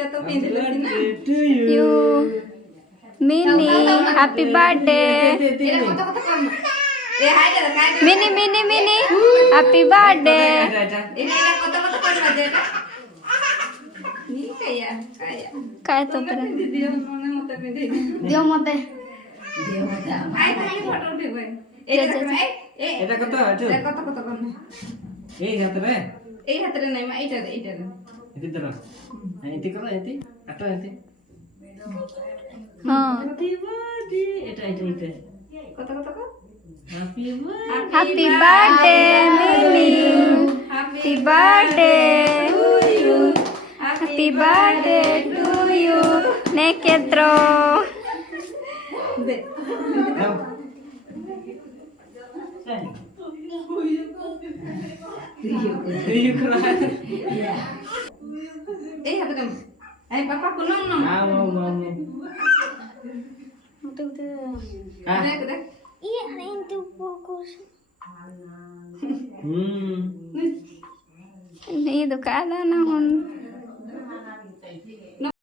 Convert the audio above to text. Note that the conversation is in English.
এটা তো পেঁধেছি না You, Mini, happy birthday. এটা কত কত কম এ হাইটা দেখা Mini, Mini, Mini, happy birthday. এটা কত কত করবা দে এটা নি কায়া Kaya to pera. দিও মনে মতো পেঁধে Dio mote. আই খালি ফটো উঠবে এটা ভাই এটা কত আছো এটা কত কত কম এই হাতে এই হাতে নাই মা এইটা এইটা এটি ধরো এটি করো এটি আটো এটি हाँ. হ্যাপি বার্থডে এটা এটা এটা কত কত কত happy birthday Happy birthday, Mini. Happy birthday. Happy birthday to you. Neketro. দে নাও তুই করো এই হাতে কাম এই পাপা কোন না আও মামু হ্যাঁ দেখ দেখ Iya, itu fokus. হুম Ini itu keadaan naon.